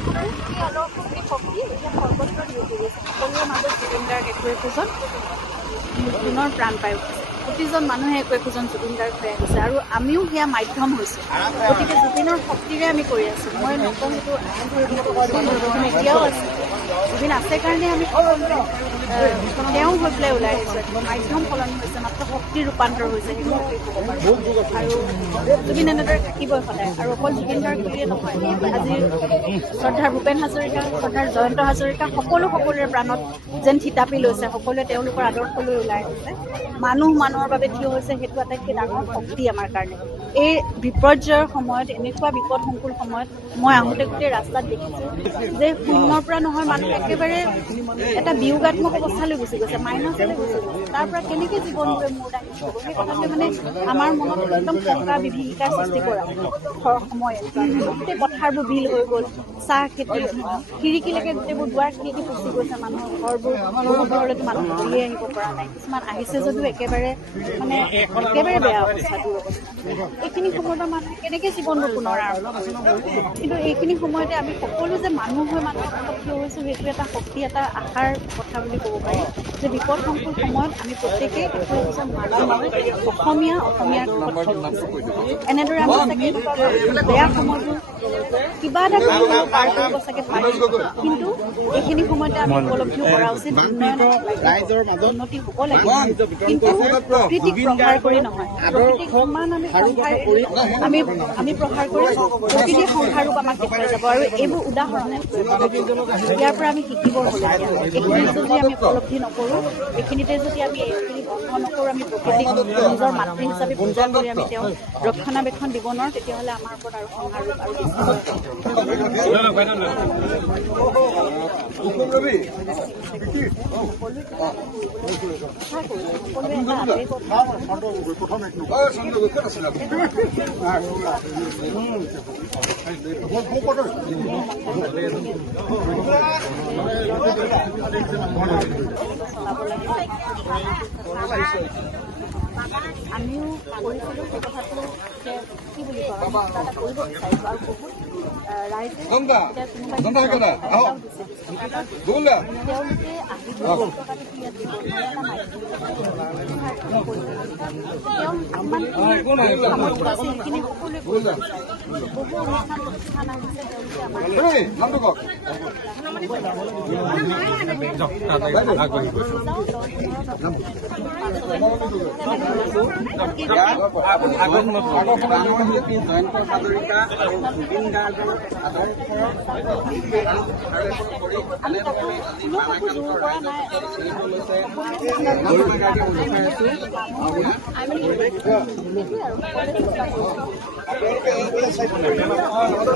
শক্তি এতিয়া সৰ্বত্ৰ বিয়পি গৈছে সকলোৰে মাজত জুবিন গাৰ্গ একো একোজন পুনৰ প্ৰাণ পাই উঠিছে প্ৰতিজন মানুহে একো একোজন জুবিন গাৰ্গ হৈ আহিছে আৰু আমিও সেয়া মাধ্যম হৈছোঁ গতিকে জুবিনৰ শক্তিৰে আমি কৰি আছোঁ মই নকওঁ সেইটো জুবিন এতিয়াও আছে জুবিন আছে কাৰণে আমি তেওঁ হৈ পেলাই ওলাই আহিছোঁ মাধ্যম সলনি হৈছে মাত্ৰ শক্তিৰ ৰূপান্তৰ হৈছে সেইটো আৰু জুবিন এনেদৰে থাকিবই সদায় আৰু অকল জুবিন গাৰ্গ বুলিয়ে নহয় আজি শ্ৰদ্ধাৰ ভূপেন হাজৰিকা শ্ৰদ্ধাৰ জয়ন্ত হাজৰিকা সকলোৰে প্ৰাণত যেন থিতাপি লৈছে সকলোৱে তেওঁলোকৰ আদৰ্শলৈ ওলাই আহিছে মানুহৰ বাবে থিয় হৈছে সেইটো আটাইতকৈ ডাঙৰ শক্তি আমাৰ কাৰণে এই বিপৰ্যয়ৰ সময়ত এনেকুৱা বিপদসংকুল সময়ত মই আহোঁতে গোটেই ৰাস্তাত দেখিছোঁ যে শূন্যৰ পৰা নহয় মানুহ একেবাৰে এটা বিয়োগাত্মক অৱস্থালৈ গুচি গৈছে মাইনাছলৈ গুচি গৈছে তাৰ পৰা কেনেকৈ জীৱনবোৰে মূৰ দাঙি থ'ব সেই কথাটোৱে মানে আমাৰ মনত একদম শংকা বিভীষিকাৰ সৃষ্টি কৰা সময়ত গোটেই পথাৰবোৰ বিল হৈ গ'ল চাহ খেতি খিৰিকীলৈকে গোটেইবোৰ দুৱাৰ খিৰিকী পুচি গৈছে মানুহৰ ঘৰবোৰ বহু ঘৰলৈতো মানুহ ঘূৰিয়ে আহিব পৰা নাই কিছুমান আহিছে যদিও একেবাৰে বেয়া অৱস্থা এইখিনি সময়ত মানুহে কেনেকৈ জীৱনবোৰ পুনৰ আৰম্ভ কিন্তু এইখিনি সময়তে আমি সকলো যে মানুহ হৈ মানুহৰ লগত থিয় হৈছোঁ সেইটো এটা শক্তি এটা আশাৰ কথা বুলি ক'ব পাৰি যে বিপদসংকুল সময়ত আমি প্ৰত্যেকেই একো একোজন মানুহ অসমীয়াৰ এনেদৰে আমি চাগে বেয়া সময়বোৰ কিবা এটা পাৰ কৰিব চাগে পাৰিম কিন্তু এইখিনি সময়তে আমি উপলব্ধিও কৰা উচিত উন্নতি হ'ব লাগিব কিন্তু প্ৰকৃতিক প্ৰসাৰ কৰি নহয় প্ৰকৃতিক যিমান আমি প্ৰসাৰ কৰি প্ৰকৃতিৰ সংসাৰৰূপ আমাক দেখুৱাই যাব আৰু এইবোৰ উদাহৰণে ইয়াৰ পৰা আমি শিকিবলগীয়া এইখিনি যদি আমি উপলব্ধি নকৰোঁ এইখিনিতে যদি আমি এইখিনি বন্ধ নকৰোঁ আমি প্ৰকৃতিক নিজৰ মাতৃ হিচাপে পূজা কৰি আমি তেওঁক ৰক্ষণাবেক্ষণ দিব নোৱাৰোঁ তেতিয়াহ'লে আমাৰ ওপৰত আৰু সংসাৰৰূপ আৰু আমিও কৰিছিলোঁ সেই কথাটো কি বুলি কওঁ কিবা এটা কৰিব বিচাৰিছোঁ আৰু বহুত ৰাইজে তেওঁলোকে শিল্পী জয়ন্ত হাজৰিকা আৰু জুবিন গাৰ্গৰ আদৰ্শ